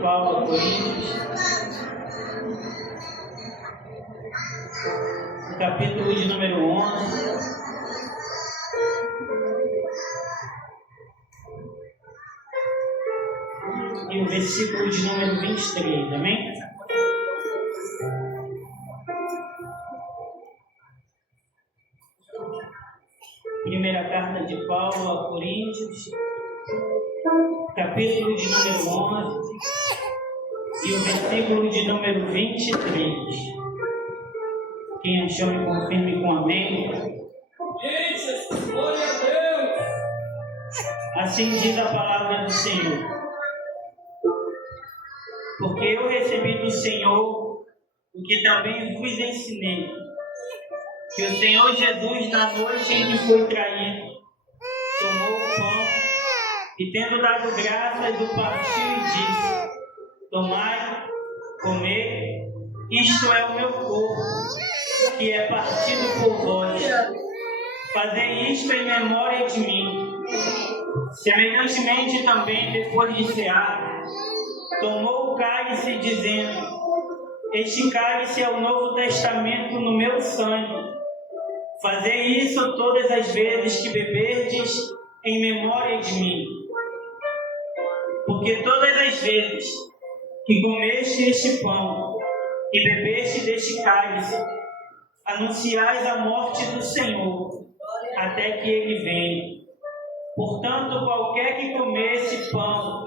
de Paulo a Coríntios, no capítulo de número 11, e o versículo de número 23, amém? Primeira carta de Paulo a Coríntios, capítulo de número 11 e o versículo de número 23. Quem achou, me confirme com amém. Glória a Deus! Assim diz a palavra do Senhor. Porque eu recebi do Senhor o que também vos ensinei, que o Senhor Jesus, na noite em que foi traído, tomou o pão e, tendo dado graças, o partiu e disse: tomai, comei, isto é o meu corpo, que é partido por vós. Fazei isto em memória de mim. Semelhantemente também, depois de cear, tomou o cálice, dizendo: este cálice é o Novo Testamento no meu sangue. Fazei isso todas as vezes que beberdes em memória de mim. Porque todas as vezes que comeste este pão e bebeste deste cálice, anunciais a morte do Senhor, até que ele venha. Portanto, qualquer que comer esse pão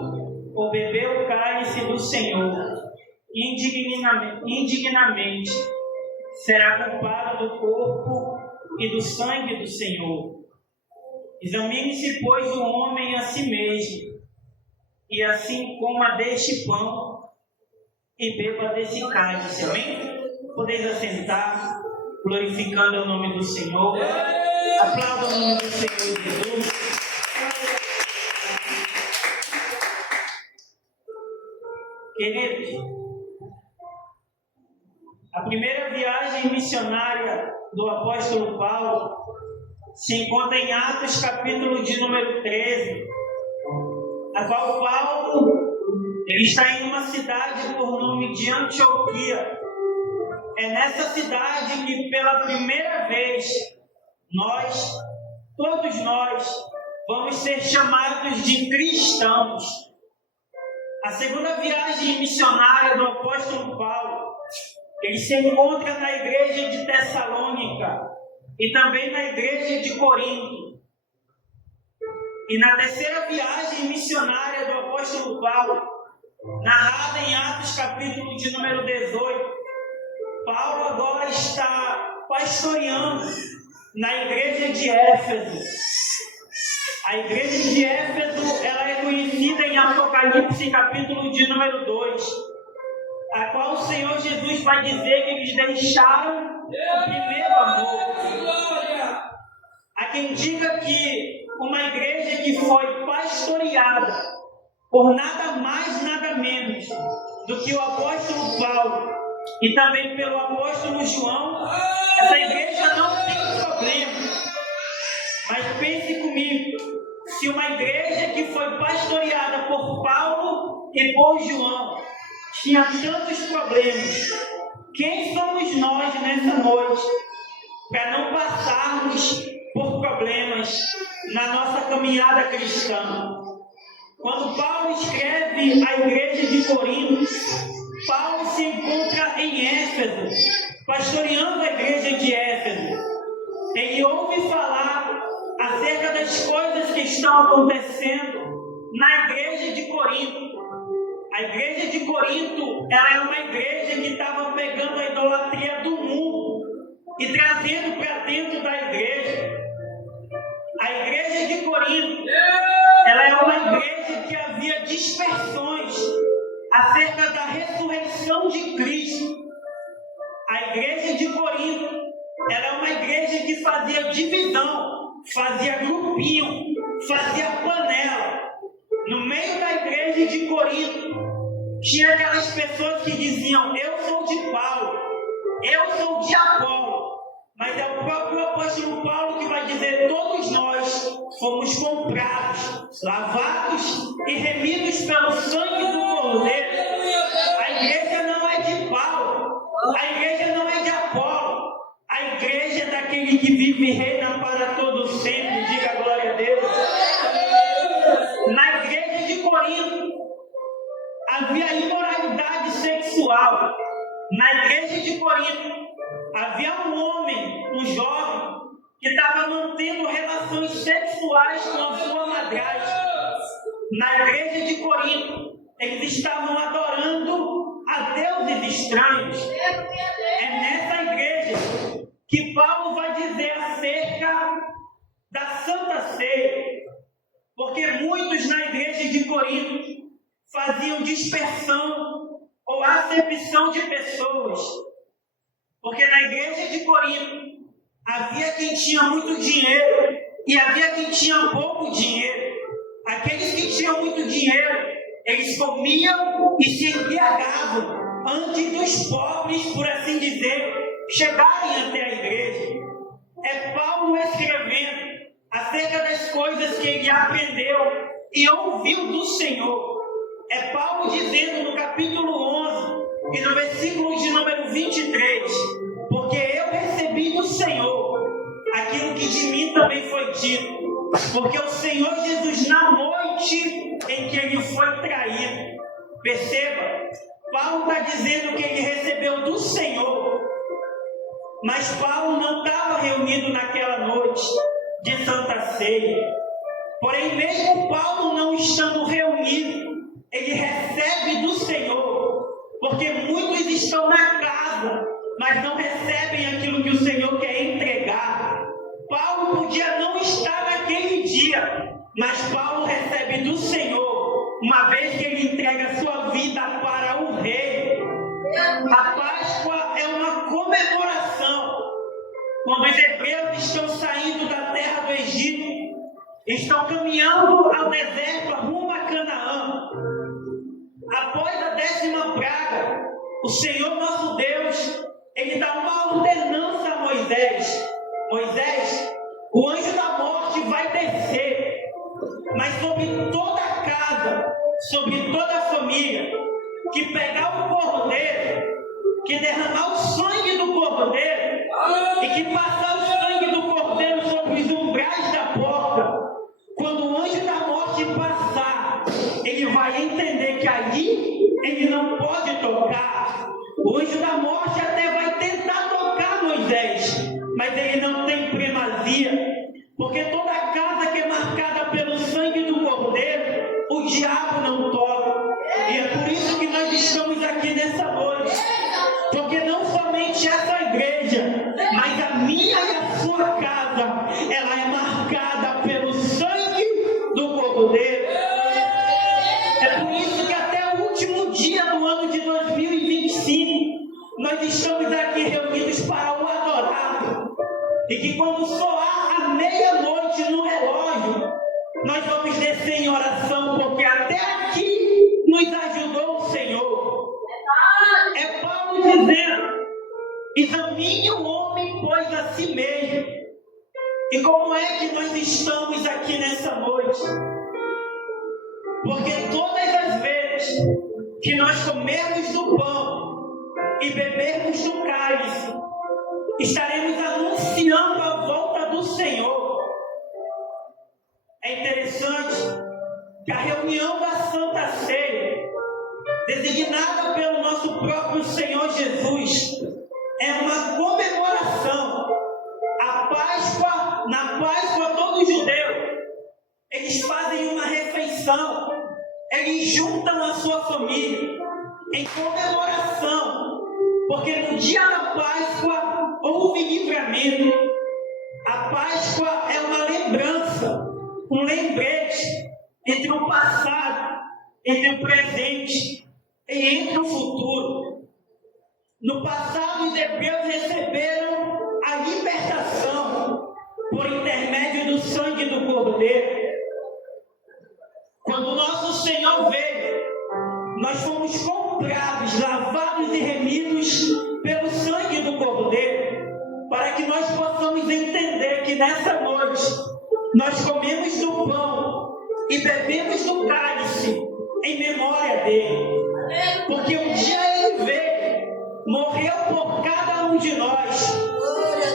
ou beber o cálice do Senhor indignamente, será culpado do corpo e do sangue do Senhor. Examine-se, pois, o homem a si mesmo, e assim coma deste pão e beba desse cálice. Amém? Podeis assentar, glorificando o nome do Senhor. Aplauda o nome do Senhor Jesus. Queridos, a primeira viagem missionária do apóstolo Paulo se encontra em Atos, capítulo de número 13, a qual Paulo ele está em uma cidade por nome de Antioquia. É nessa cidade que pela primeira vez todos nós, vamos ser chamados de cristãos. A segunda viagem missionária do apóstolo Paulo, ele se encontra na igreja de Tessalônica e também na igreja de Corinto. E na terceira viagem missionária do apóstolo Paulo, narrada em Atos capítulo de número 18, Paulo agora está pastoreando na igreja de Éfeso. A igreja de Éfeso, ela é conhecida em Apocalipse capítulo de número 2, a qual o Senhor Jesus vai dizer que eles deixaram o primeiro amor. Há quem diga que uma igreja que foi pastoreada por nada mais, nada menos do que o apóstolo Paulo e também pelo apóstolo João, essa igreja não tem problema. Mas pense comigo, se uma igreja que foi pastoreada por Paulo e por João tinha tantos problemas, quem somos nós nessa noite para não passarmos por problemas na nossa caminhada cristã? Quando Paulo escreve a igreja de Corinto, Paulo se encontra em Éfeso, pastoreando a igreja de Éfeso. Ele ouve falar acerca das coisas que estão acontecendo na igreja de Corinto. A igreja de Corinto, ela é uma igreja que estava pegando a idolatria do mundo e trazendo para dentro da igreja. A igreja de Corinto, ela é uma igreja que havia dispersões acerca da ressurreição de Cristo. A igreja de Corinto, ela é uma igreja que fazia divisão, fazia grupinho, fazia panela. No meio da igreja de Corinto, tinha aquelas pessoas que diziam: eu sou de Paulo, eu sou de Apolo. Mas é o próprio apóstolo Paulo que vai dizer: todos nós fomos comprados, lavados e remidos pelo sangue do Cordeiro. Corinto havia imoralidade sexual. Na igreja de Corinto havia um homem, um jovem, que estava mantendo relações sexuais com a sua madrasta. Na igreja de Corinto, eles estavam adorando a deuses estranhos. É nessa igreja que Paulo vai dizer acerca da Santa Ceia, porque muitos na igreja de Corinto faziam dispersão ou acepção de pessoas, porque na igreja de Corinto havia quem tinha muito dinheiro e havia quem tinha pouco dinheiro. Aqueles que tinham muito dinheiro, eles comiam e se embriagavam antes dos pobres, por assim dizer, chegarem até a igreja. É Paulo escrevendo acerca das coisas que ele aprendeu e ouviu do Senhor. É Paulo dizendo no capítulo 11 e no versículo de número 23, porque eu recebi do Senhor aquilo que de mim também foi dito, porque o Senhor Jesus, na noite em que ele foi traído, perceba, Paulo está dizendo que ele recebeu do Senhor, mas Paulo não estava reunido naquela noite de Santa Ceia. Porém, mesmo Paulo não estando reunido, ele recebe do Senhor, porque muitos estão na casa, mas não recebem aquilo que o Senhor quer entregar. Paulo podia não estar naquele dia, mas Paulo recebe do Senhor, uma vez que ele entrega sua vida para o Rei. A Páscoa é uma comemoração. Quando os hebreus estão saindo da terra do Egito, estão caminhando ao deserto, rumo a Canaã. Após a 10ª praga, o Senhor nosso Deus, ele dá uma ordenança a Moisés. Moisés, o anjo da morte vai descer, mas sobre toda a casa, sobre toda a família, que pegar o cordeiro, que derramar o sangue do cordeiro, e que passar o sangue do cordeiro sobre os umbrais da porta, quando o anjo da morte passar, ele vai entender que ali ele não pode tocar. O anjo da morte até vai tentar tocar Moisés, mas ele não tem primazia, porque toda a casa que é marcada pelo sangue do cordeiro, o diabo não toca. E é por isso que nós estamos aqui nessa noite, porque não somente essa igreja, mas a minha e a sua casa, ela é marcada pelo sangue do cordeiro. É por isso que até o último dia do ano de 2025, nós estamos aqui reunidos para o adorar. E que quando soar a meia-noite no relógio, nós vamos descer em oração, porque até aqui nos ajudou o Senhor. É Paulo dizendo: examine o homem, pois a si mesmo. E como é que nós estamos aqui nessa noite? Porque todas as vezes que nós comermos do pão e bebermos do cálice, estaremos anunciando a volta do Senhor. É interessante que a reunião da Santa Ceia, designada pelo nosso próprio Senhor Jesus, é uma comemoração. A Páscoa, na Páscoa todo judeu, eles fazem uma refeição, eles juntam a sua família em comemoração, porque no dia da Páscoa houve livramento. A Páscoa é uma lembrança, um lembrete entre o passado, entre o presente e entre o futuro. No passado, os hebreus receberam a libertação por intermédio do sangue do cordeiro. Quando o nosso Senhor veio, nós fomos comprados, lavados e remidos pelo sangue do cordeiro, para que nós possamos entender que nessa noite nós comemos do pão e bebemos do cálice em memória dele, porque um dia ele veio, morreu por cada um de nós,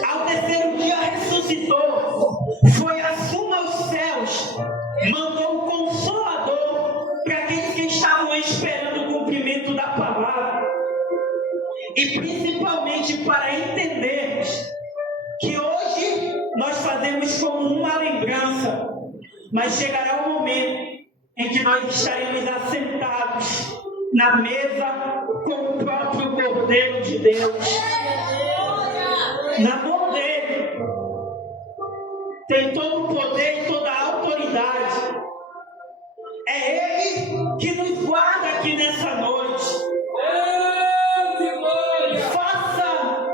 ao terceiro dia ressuscitou, foi assumo aos céus, mandou o Consolador para aqueles que estavam esperando o cumprimento da palavra, e principalmente para entendermos que hoje nós fazemos como uma lembrança, mas chegará o momento em que nós estaremos assentados na mesa com o próprio Cordeiro de Deus. Na mão dele tem todo o poder e toda a autoridade. É ele que nos guarda aqui nessa noite. Faça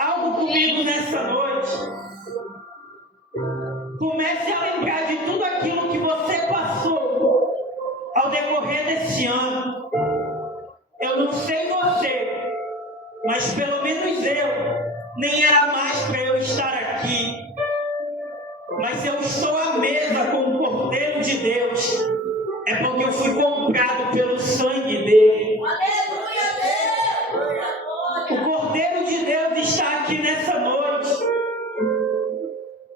algo comigo nessa noite. Comece a lembrar de tudo aquilo que você passou ao decorrer desse ano. Eu não sei você, mas pelo menos eu nem era mais para eu estar aqui. Mas eu estou à mesa com o Cordeiro de Deus. É porque eu fui comprado pelo sangue dele. O Cordeiro de Deus está aqui nessa noite.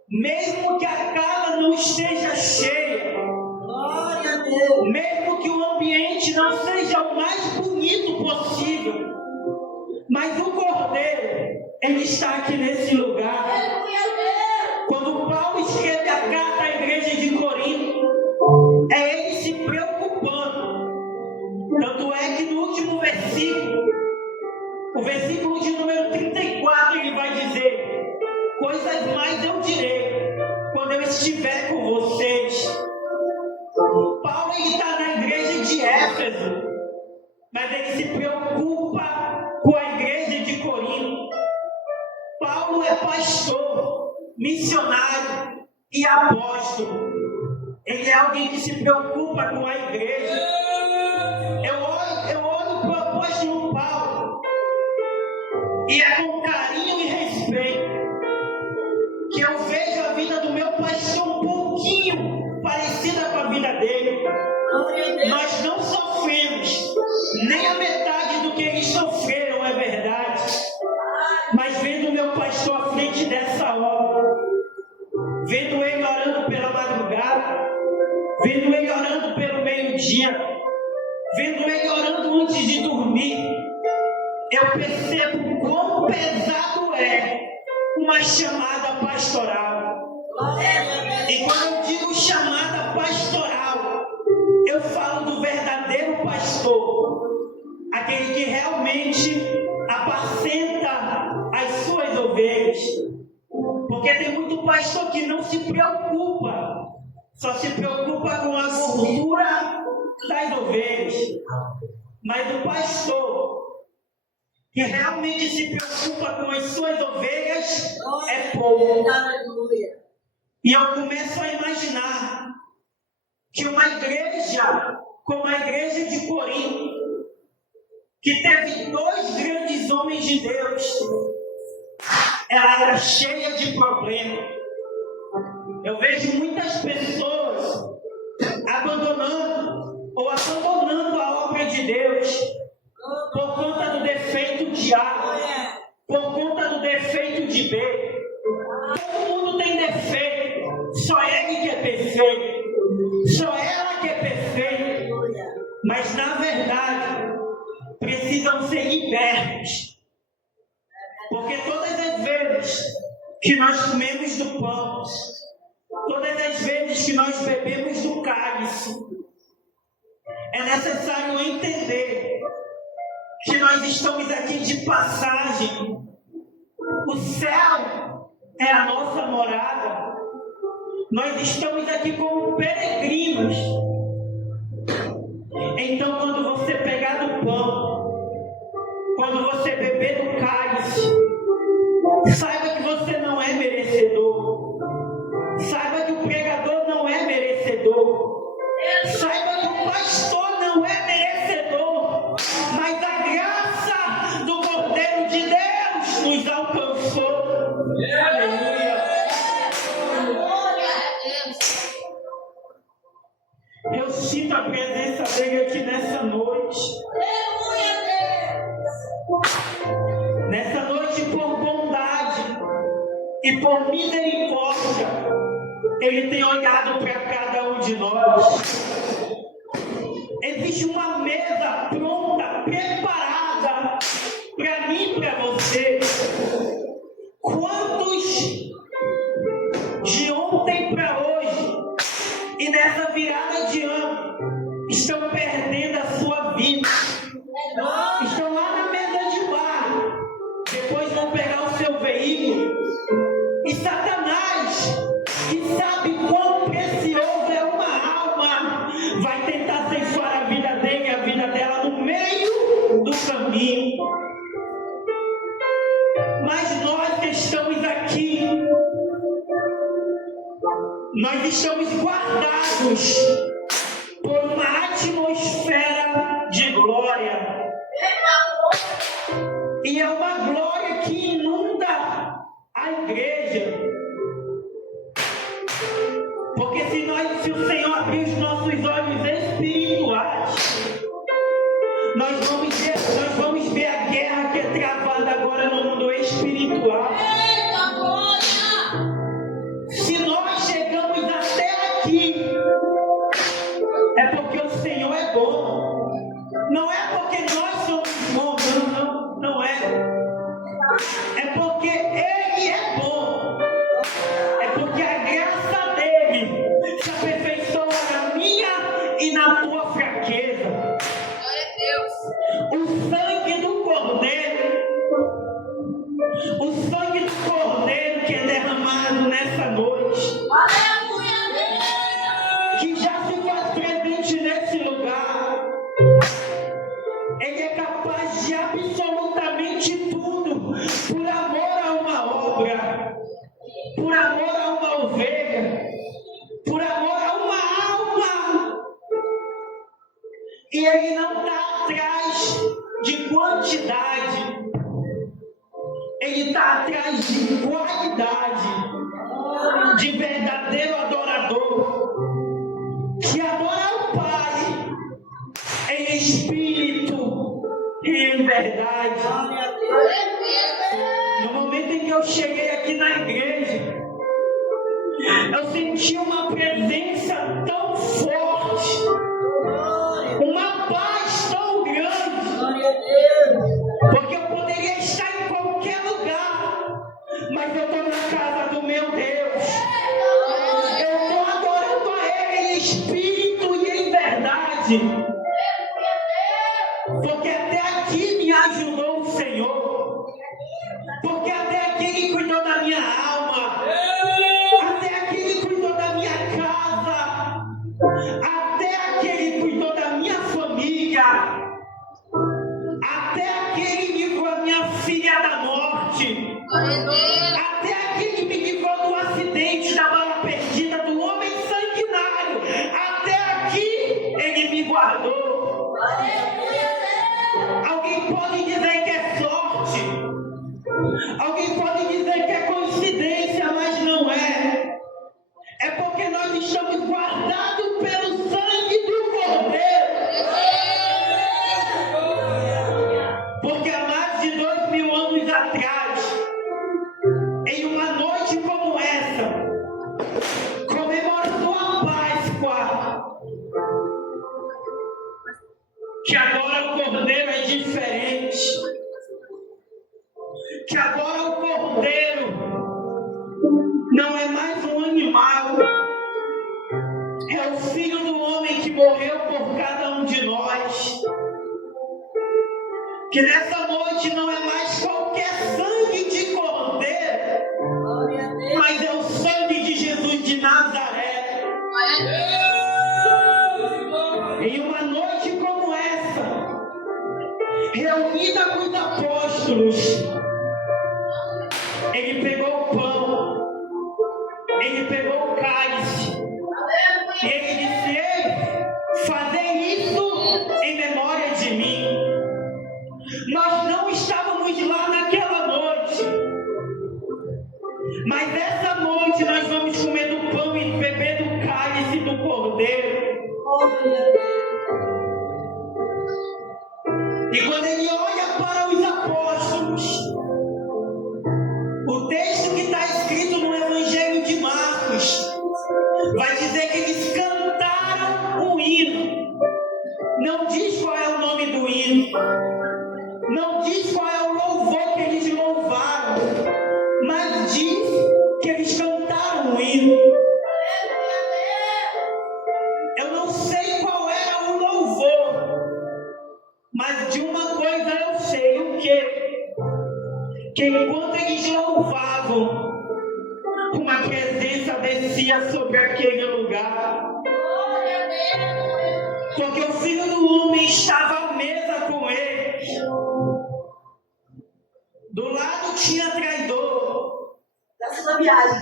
Mesmo que a casa não esteja cheia, mesmo que o ambiente não seja o mais bonito possível, mas o Cordeiro, ele está aqui nesse lugar. Quando Paulo escreve a carta à igreja de Corinto, é ele se preocupando. Tanto é que no último versículo, o versículo de número 34, ele vai dizer: coisas mais eu direi quando eu estiver com vocês. Paulo está na igreja de Éfeso, mas ele se preocupa com a igreja de Corinto. Paulo é pastor, missionário e apóstolo. Ele é alguém que se preocupa com a igreja. Eu olho para o apóstolo Paulo e é com carinho e respeito que eu vejo a vida do meu pastor um pouquinho parecida com a vida dele. Nós não sofremos nem a metade do que eles sofreram, é verdade. Mas vendo o meu pastor à frente dessa obra, vendo ele orando pela madrugada, vendo ele orando pelo meio-dia, vendo ele orando antes de dormir, eu percebo quão pesado é uma chamada pastoral. E quando eu digo chamada pastoral, eu falo do verdadeiro pastor, aquele que realmente apacenta as suas ovelhas. Porque tem muito pastor que não se preocupa, só se preocupa com a gordura das ovelhas. Mas o pastor que realmente se preocupa com as suas ovelhas é pouco. E eu começo a imaginar que uma igreja como a igreja de Corinto, que teve 2 grandes homens de Deus, ela era cheia de problemas. Eu vejo muitas pessoas abandonando a obra de Deus por conta do defeito de A, por conta do defeito de B. Todo mundo tem defeito, só ele que é perfeito, só ela que é perfeita. Mas na verdade precisam ser libertos, porque todas as vezes que nós comemos do pão, todas as vezes que nós bebemos do cálice, é necessário entender que nós estamos aqui de passagem. O céu é a nossa morada. Nós estamos aqui como peregrinos. Então, quando você pegar do pão, quando você beber do cálice, saiba que você não é merecedor. Saiba que o pregador não é merecedor. Saiba que o pastor não é merecedor. Mas a graça do Cordeiro de Deus nos alcançou. Aleluia. Eu sinto a presença dele aqui nessa noite. Nessa noite, por bondade e por misericórdia, Ele tem olhado para cada um de nós. Existe uma mesa pronta, preparada para mim e para você. Quantos de ontem para hoje e nessa virada de ano estão perdendo a sua vida? Estão lá na mesa de bar, depois vão pegar o seu veículo. E Satanás, que sabe quão precioso é uma alma, vai tentar ceifar a vida dele e a vida dela no meio do caminho. Mas nós que estamos aqui, nós estamos guardados por uma atmosfera de glória. E é uma glória que inunda a igreja. Porque se o Senhor abrir os nossos olhos espirituais, nós vamos ver a guerra que é travada agora no mundo espiritual. Se nós chegamos até aqui, é porque o Senhor é bom. Não é porque nós somos bons, não é. É porque Ele é bom. É porque a graça dele se aperfeiçoa na minha e na tua fraqueza. Glória a Deus. O sangue do Cordeiro que é derramado nessa noite, Aleluia. que já se faz presente nesse lugar, ele é capaz de absolutamente tudo, por amor a uma obra, por amor a uma ovelha, por amor a uma alma. E ele não está atrás de quantidade, ele está atrás de qualidade, de verdadeiro adorador, que adora o Pai em espírito e em verdade. No momento em que eu cheguei aqui na igreja, eu senti uma presença tão forte, uma paz tão grande, porque eu poderia estar em qualquer lugar, mas eu estou na casa do meu Deus. Eu estou adorando a Ele em espírito e em verdade, porque até aqui me ajudou o Senhor, porque até aqui Ele cuidou da minha alma, até aqui Ele cuidou da minha casa, até aqui Ele cuidou da minha família, até aqui Ele livrou a minha filha da morte, até aqui Ele me livrou do acidente, da bala perdida, do homem sanguinário, até aqui Ele me guardou. Alguém pode dizer que é sorte, alguém pode dizer que é coincidência, mas não é. É porque nós estamos guardados pelo sangue do Cordeiro. Porque há mais de 2000 anos atrás, em uma noite como essa, comemorou a Páscoa, que agora o Cordeiro é diferente, que agora o Cordeiro não é mais um animal, é o Filho do Homem que morreu por cada um de nós, que nessa noite não é mais qualquer sangue de Cordeiro, mas é o sangue de Jesus de Nazaré. Em uma noite como essa, reunida com os apóstolos, ele pegou o pão, ele pegou o cálice, e ele disse: ei, fazei isso em memória de mim. Nós não estávamos lá naquela noite, mas essa noite nós vamos comer do pão e beber do cálice do Cordeiro. E quando ele olha para os apóstolos, o texto que está escrito no Evangelho de Marcos que enquanto eles louvavam, uma presença descia sobre aquele lugar. Porque o Filho do Homem estava à mesa com eles. Do lado tinha traidor.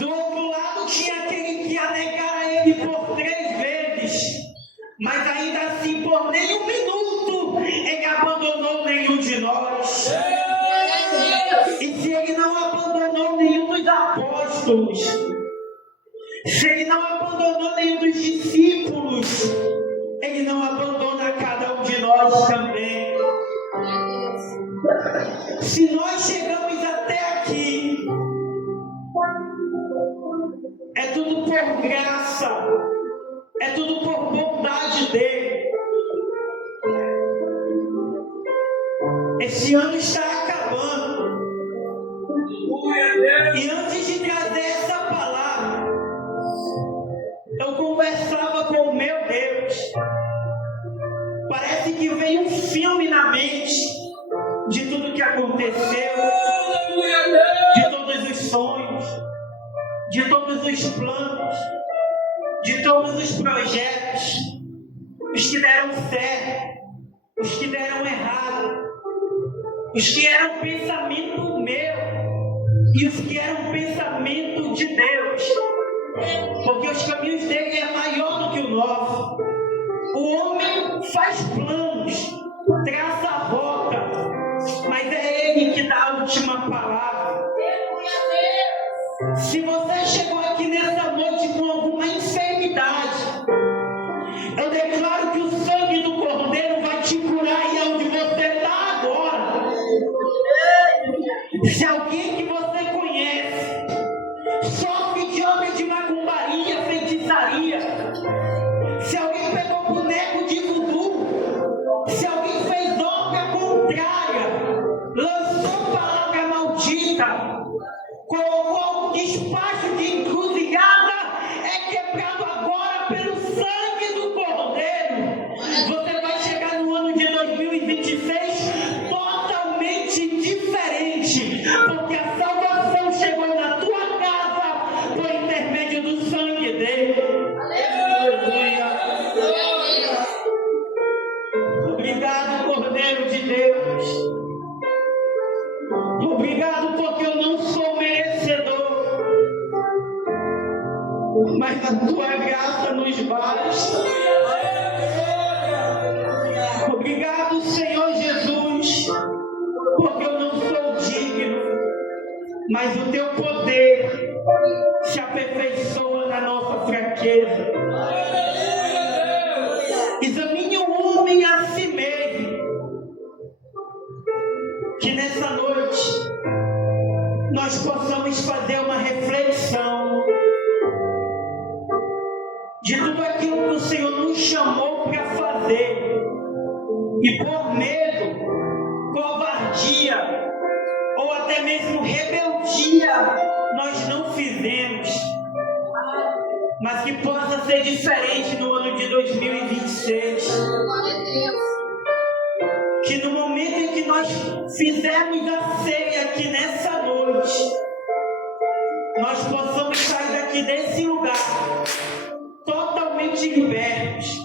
Do outro lado tinha aquele que ia negar a ele por 3 vezes. Mas ainda assim, por nem um minuto, ele abandonou nenhum de nós. E se ele não abandonou nenhum dos apóstolos, se ele não abandonou nenhum dos discípulos, ele não abandona cada um de nós também. Se nós chegamos até aqui, é tudo por graça, é tudo por bondade dele. Esse ano está acabando. E antes de trazer essa palavra, eu conversava com o meu Deus. Parece que veio um filme na mente de tudo que aconteceu, de todos os sonhos, de todos os planos, de todos os projetos, os que deram certo, os que deram errado, os que eram pensamento meu e os que eram pensamento de Deus, porque os caminhos dele é maior do que o nosso. O homem faz planos, traça a rota, mas é ele que dá a última palavra. Se você chegou aqui nessa noite com alguma enfermidade, eu declaro que o sangue do Cordeiro vai te curar aí onde você está agora. Se alguém que você conhece sofre de obra de macumbaria, feitiçaria, se alguém pegou boneco de voodoo, se alguém fez obra contrária, lançou palavra maldita, colocou despacho de encruzilhada, é quebrado agora pelo sangue do Cordeiro. Você vai chegar no ano de 2026 totalmente diferente, porque a salvação chegou na tua casa por intermédio do sangue dele. Aleluia. Obrigado, Cordeiro de Deus. Obrigado porque eu não sou merecedor, mas a tua graça nos basta. Obrigado, Senhor Jesus, porque eu não sou digno, mas o teu poder se aperfeiçoa na nossa fraqueza. Examine o homem a si mesmo, que nessa noite nós possamos fazer uma reflexão de tudo aquilo que o Senhor nos chamou para fazer, e por medo, covardia ou até mesmo rebeldia nós não fizemos, mas que possa ser diferente no ano de 2026. Que no momento em que nós fizermos a ceia aqui nessa noite, nós possamos sair daqui desse lugar totalmente libertos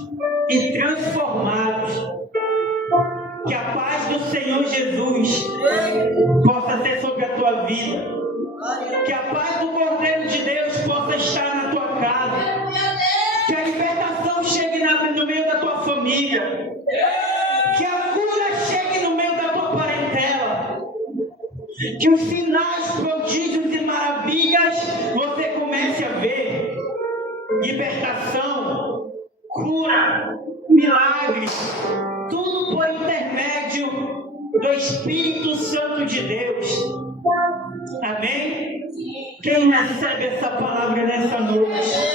e transformados. Que a paz do Senhor Jesus possa ser sobre a tua vida. Que a paz do Cordeiro de Deus possa estar na tua casa. Que a libertação chegue no meio da tua família. Que a cura chegue no meio da tua parentela. Que os sinais, prodígios e maravilhas você comece a ver. Libertação, cura, milagres, tudo por intermédio do Espírito Santo de Deus. Amém? Quem recebe essa palavra nessa noite?